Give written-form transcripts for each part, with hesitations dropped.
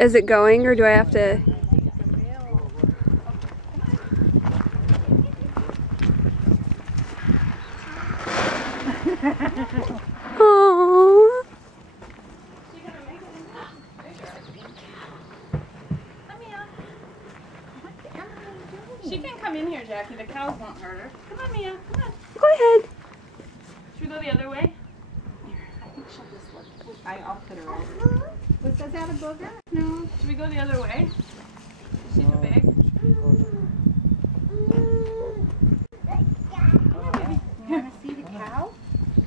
Is it going, or do I have to? Oh. She can come in here, Jackie. The cows won't hurt her. Come on, Mia. Come on. Go ahead. Should we go the other way? Here, I think she'll just look. I'll put her over. Was that a booger? No. Should we go the other way? Is she too big? You want to see the cow?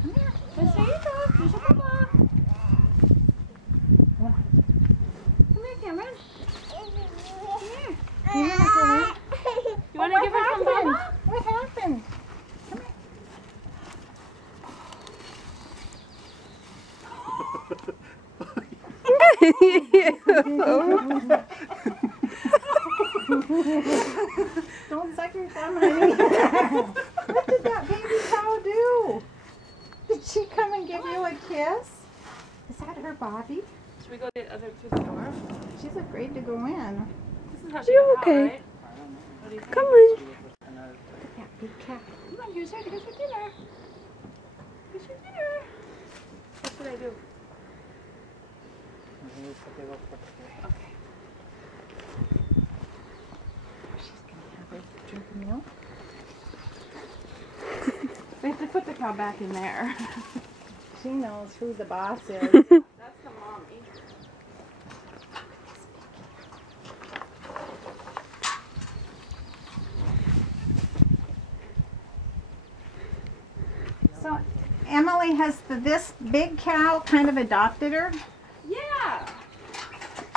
Come here. Let's see you go. There's a Bubba. Come here, Cameron. Come here. You want to give her some Bubba? What happened? Come here. Don't suck your thumb, honey. What did that baby cow do? Did she come and give you a kiss? Is that her Bobby? Should we go the other to the door? She's afraid to go in. This is how she You got okay? out, right? What do you think? Come on. Look at that big cat. Come on, here's your dinner. Here's your dinner. What should I do? Okay. She's going to have her drink of milk. We have to put the cow back in there. She knows who the boss is. That's the mommy. So Emily has this big cow kind of adopted her. Yeah.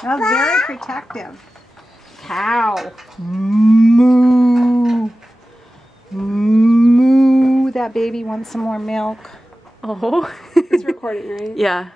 Well, very protective. Cow. Moo. Moo. That baby wants some more milk. Oh. It's recording, right? Yeah.